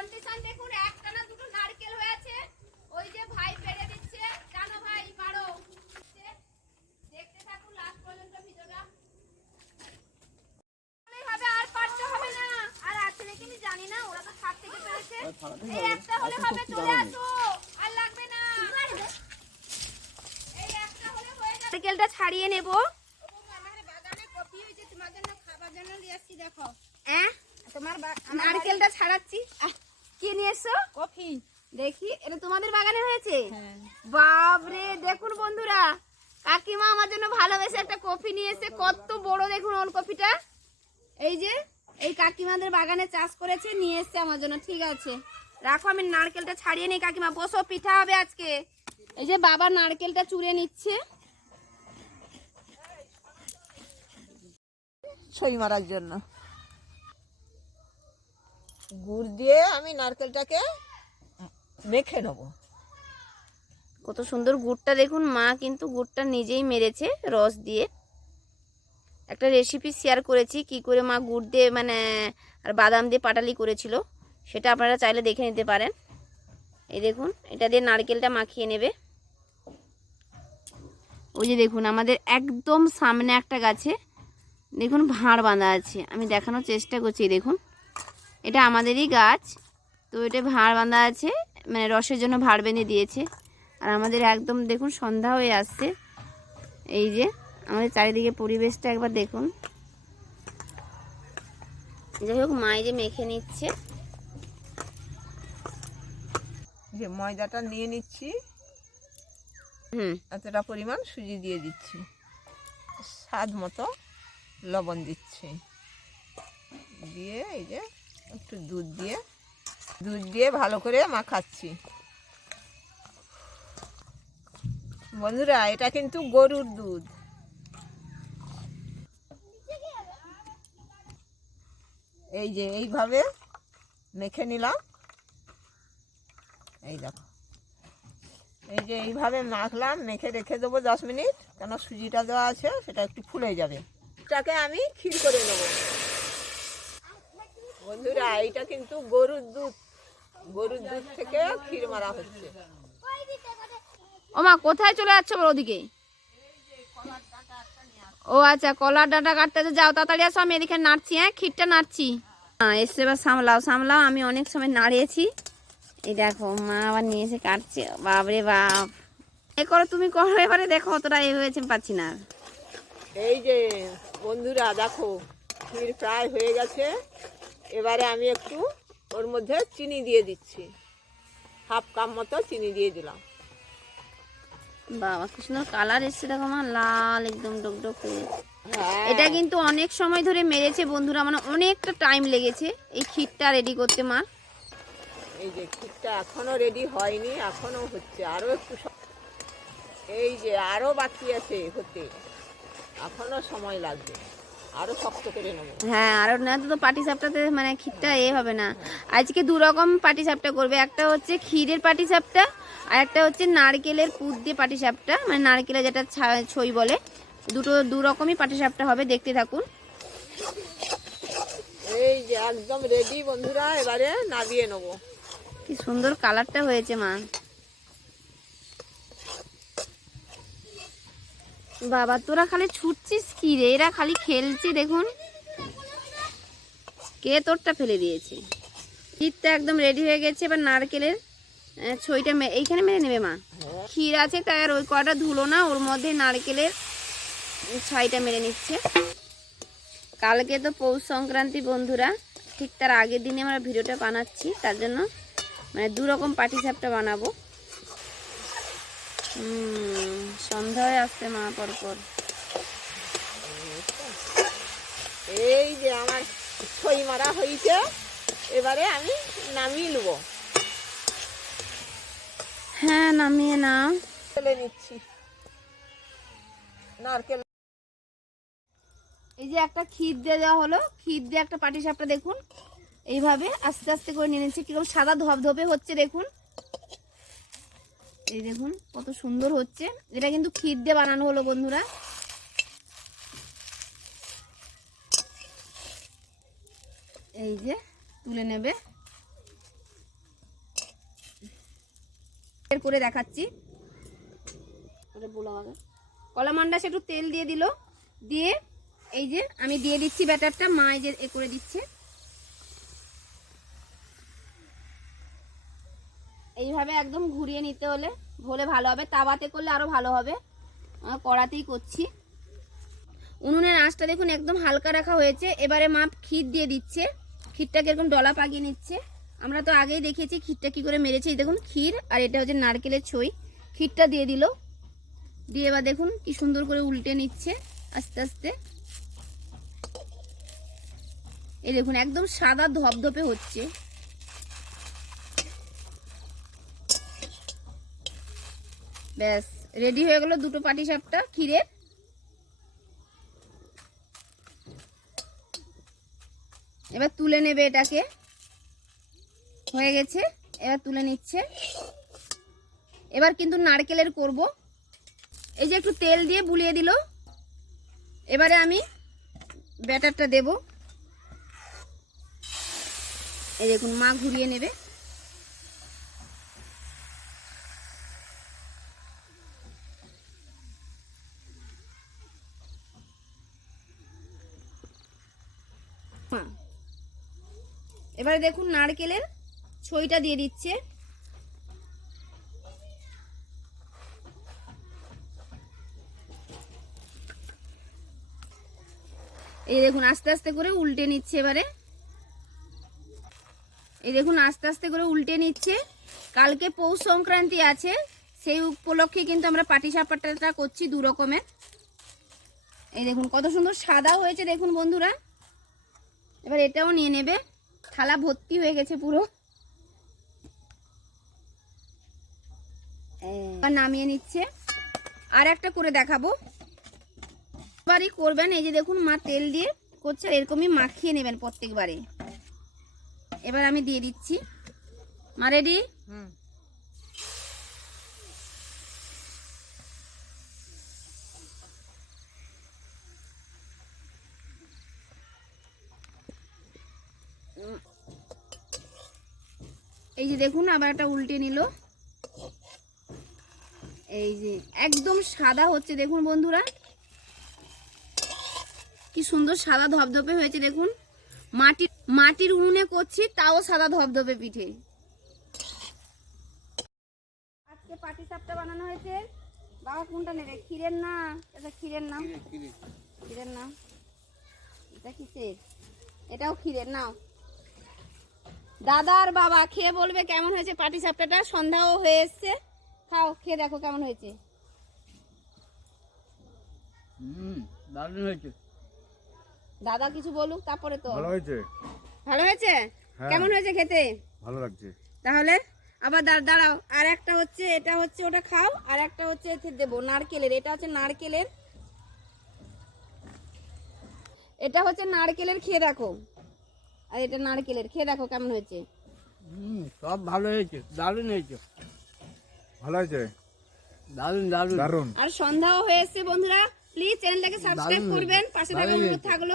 Condition দেখুন একটা না দুটো নারকেল হয়েছে। ওই যে ভাই পেরে দিচ্ছে। জানো ভাই পারো দেখতে থাকুন লাস্ট পর্যন্ত ভিডিওটা। হবে আর পারতে হবে না। আর আছে নাকি আমি জানি না ওরা তো ছাদ থেকে পেরেছে এই একটা হলে হবে চলে আসো। আর লাগবে না। এই একটা হলে হয়ে যাবে। নারকেলটা ছাড়িয়ে নেব। হ্যাঁ তোমার নারকেলটা ছাড়াচ্ছি? আহ, কি নিয়ে এসছো? কফি। দেখি এটা তোমাদের বাগানে হয়েছে? হ্যাঁ। বাপরে দেখুন বন্ধুরা কাকিমা আমার জন্য ভালোবেসে একটা কফি নিয়ে এসেছে। কত বড় দেখুন ওল কফিটা এই যে এই কাকিমাদের বাগানে চাষ করেছে নিয়ে এসেছে আমার জন্য ঠিক আছে। রাখো আমি নারকেলটা ছাড়িয়ে নিই কাকিমা। বসো পিঠা হবে আজকে। এই যে বাবা নারকেলটা চুড়ে নিচ্ছে। ছই মারার জন্য। গুড় দিয়ে আমি নারকেলটাকে মেখে নেব। কত সুন্দর গুড়টা দেখুন, মা কিন্তু গুড়টা নিজেই মেরেছে রস দিয়ে। একটা রেসিপি শেয়ার করেছি, কি করে মা গুড় দিয়ে মানে আর বাদাম দিয়ে পাটালি করেছিল, সেটা আপনারা চাইলে দেখে নিতে পারেন। এই দেখুন, এটা দিয়ে নারকেলটা মাখিয়ে নেবে। ওই যে দেখুন, আমাদের একদম সামনে একটা গাছে, দেখুন ভাঁড় বাঁধা আছে, আমি দেখানোর চেষ্টা করছি, দেখুন। এটা আমাদেরই গাছ। তো এটা ভাঁড় বাঁধা আছে মানে রসের জন্য ভাঁড় বেঁধে দিয়েছে। আর আমাদের একদম দেখুন সন্ধ্যা হয়ে আসছে। এই যে আমাদের চারিদিকে পরিবেশটা একবার দেখুন। যাই হোক মা যে মেখে নিচ্ছে। যে ময়দাটা নিয়ে নিচ্ছি। হুম। এতটা পরিমাণ সুজি দিয়ে দিচ্ছি। স্বাদ মতো লবণ দিচ্ছি। দিয়ে এই যে একটু দুধ দিয়ে দুধ দিয়ে ভালো করে মাখাচ্ছি। বন্ধুরা, এটা কিন্তু গরুর দুধ। এই যে, এইভাবে মেখে নিলাম। এই দেখো। এই যে, এইভাবে মাখলাম, মেখে রেখে দেবো দশ মিনিট। কেন, সুজিটা দেওয়া আছে, সেটা একটু ফুলে যাবে। এটাকে আমি ক্ষীর করে নেব। বন্ধুরা এইটা কিন্তু গরুর দুধ। গরুর দুধ থেকে ক্ষীর মারা হচ্ছে। ও মা কোথায় চলে যাচ্ছে বলো ওদিকে? ও আচ্ছা কলার ডাঁটা কাটতে যাও তাড়াতাড়ি আসো আমি এদিকে নাড়ছি হ্যাঁ ক্ষীরটা নাড়ছি। হ্যাঁ এসে এবার সামলাও সামলাও আমি অনেক সময় নাড়িয়েছি। এই দেখো মা আবার নিয়ে এসে কাটছে। বাপরে বাপ। এ করো তুমি করো এবারে দেখো অতটা এ হয়েছে পাচ্ছি না। এই যে বন্ধুরা দেখো ক্ষীর প্রায় হয়ে গেছে। এবারে আমি একটু ওর মধ্যে চিনি দিয়ে দিচ্ছি। হাফ কাপ মতো চিনি দিয়ে দিলাম। বাবা কি সুন্দর কালার এসছে দেখো মা লাল একদম ডকডক হয়ে হ্যাঁ। এটা কিন্তু অনেক সময় ধরে মেরেছে বন্ধুরা মানে অনেকটা টাইম লেগেছে এই ক্ষীরটা রেডি করতে মা। এই যে ক্ষীরটা এখনও রেডি হয়নি এখনও হচ্ছে। আরও একটু এই যে আরও বাকি আছে হতে। এখনও সময় লাগবে। আরও শক্ত করে নেব। হ্যাঁ আর না তো পাটি সাপটাতে মানে ক্ষীরটা এ হবে না। আজকে দু রকম পাটি সাপটা করবে একটা হচ্ছে ক্ষীরের পাটি সাপটা আর একটা হচ্ছে নারকেলের পুর দিয়ে পাটি সাপটা। মানে নারকেলের যেটা ছা- ছই বলে দুটো দু রকমই পাটি সাপটা হবে দেখতে থাকুন। এই যে একদম রেডি বন্ধুরা এবারে নামিয়ে নেব। কি সুন্দর কালারটা হয়েছে মা। বাবা, তোরা খালি ছুটছিস কি রে? এরা খালি খেলছে, দেখুন। কে তোরটা ফেলে দিয়েছে? ক্ষীরটা একদম রেডি হয়ে গেছে, এবার নারকেলের ছইটা এইখানে মেরে নেবে মা? ক্ষীর আছে তাই আর ওই কটা ধুলো না, ওর মধ্যে নারকেলের ছয়টা মেরে নিচ্ছে। কালকে তো পৌষ সংক্রান্তি বন্ধুরা, ঠিক তার আগের দিনে আমরা ভিডিওটা বানাচ্ছি, তার জন্য মানে দু রকম পাটি সাপটা বানাবো। হুম সন্ধ্যা হয়ে আসছে মা পরপর। এই যে আমার ছই মারা হয়েছে এবারে আমি নামিয়ে নেব। হ্যাঁ নামিয়ে নাও। ফেলে নিচ্ছি। নারকেল। এই যে একটা ক্ষীর দিয়ে দেওয়া হলো। ক্ষীর দিয়ে একটা পাটি সাপটা দেখুন। এইভাবে আস্তে আস্তে করে নিয়ে নিচ্ছি। কীরকম সাদা ধপধপে হচ্ছে দেখুন। এই দেখুন কত সুন্দর হচ্ছে। এটা কিন্তু ক্ষীর দিয়ে বানানো হলো বন্ধুরা। এই যে তুলে নেবে। করে দেখাচ্ছি। কলামান্ডাসে একটু তেল দিয়ে দিল। দিয়ে এই যে আমি দিয়ে দিচ্ছি ব্যাটারটা মা এই যে এ করে দিচ্ছে। এইভাবে একদম ঘুরিয়ে নিতে হলে হলে ভালো হবে, তাওয়াতে করলে আরও ভালো হবে। কড়াতেই করছি। উনুনের আঁচটা দেখুন একদম হালকা রাখা হয়েছে। এবারে মাপ ক্ষীর দিয়ে দিচ্ছে। ক্ষীরটাকে এরকম ডলা পাকিয়ে নিচ্ছে। আমরা তো আগেই দেখেছি ক্ষীরটা কি করে মেরেছে। দেখুন ক্ষীর, আর এটা হচ্ছে নারকেলের ছই। ক্ষীরটা দিয়ে দিল। দিয়ে এবার দেখুন কি সুন্দর করে উল্টে নিচ্ছে আস্তে আস্তে। এই দেখুন একদম সাদা ধপধপে হচ্ছে। ব্যাস রেডি হয়ে গেল দুটো পাটি সাপটা, ক্ষীরের। এবার তুলে নেবে এটাকে। হয়ে গেছে, এবার তুলে নিচ্ছে। এবার কিন্তু নারকেলের করব। এই যে একটু তেল দিয়ে বুলিয়ে দিল। এবারে আমি ব্যাটারটা দেব। এই দেখুন, মা ঘুরিয়ে নেবে। এবারে দেখুন নারকেলের ছইটা দিয়ে দিচ্ছে। এই দেখুন, আস্তে আস্তে করে উল্টে নিচ্ছে এবারে। এই দেখুন, আস্তে আস্তে করে উল্টে নিচ্ছে। কালকে পৌষ সংক্রান্তি আছে, সেই উপলক্ষে কিন্তু আমরা পাটি সাপাটাটা করছি দু রকমের। এই দেখুন, কত সুন্দর সাদা হয়েছে, দেখুন বন্ধুরা। এবার এটাও নিয়ে নেবে। থালা ভর্তি হয়ে গেছে পুরো। নামিয়ে নিচ্ছে। আর একটা করে দেখাবো। বারই করবেন, এই যে দেখুন মা তেল দিয়ে করছে এরকমই মাখিয়ে নেবেন প্রত্যেকবারে। এবার আমি দিয়ে দিচ্ছি। মা রেডি? হুম। এই যে দেখুন আবার একটা উল্টে নিল। এই যে একদম সাদা হচ্ছে দেখুন বন্ধুরা। কি সুন্দর সাদা ধপধপে হয়েছে দেখুন। মাটি মাটির উনুনে করছি তাও সাদা ধপধপে পিঠে। আজকে পাটি সাপটা বানানো হয়েছে। বাবা কোনটা নেবে? ক্ষীরের না? এটা ক্ষীরের নাম ক্ষীরের নাম এটা কিসের? এটাও ক্ষীরের নাও। দাদা আর বাবা খেয়ে বলবে কেমন হয়েছে পাটি সাপটাটা? সন্ধ্যাও হয়ে এসছে। খাও খেয়ে দেখো কেমন হয়েছে। হুম দারুণ হয়েছে। দাদা কিছু বলুক তারপরে তো। ভালো হয়েছে? ভালো হয়েছে? হ্যাঁ। কেমন হয়েছে খেতে? ভালো লাগছে। তাহলে আবার দাঁড়- দাঁড়াও। আর একটা হচ্ছে এটা হচ্ছে ওটা খাও আর একটা হচ্ছে এতে দেবো নারকেলের। এটা হচ্ছে নারকেলের। এটা হচ্ছে নারকেলের খেয়ে দেখো। আর এটা নারকেলের। খেয়ে দেখো কেমন হয়েছে। হুম সব ভালো হয়েছে দারুণ হয়েছে। ভালো হয়েছে? দারুণ দারুণ। দারুণ। আর সন্ধ্যাও হয়েছে বন্ধুরা। প্লিজ চ্যানেলটাকে সাবস্ক্রাইব করবেন পাশে থাকা অনুরোধ থাকল।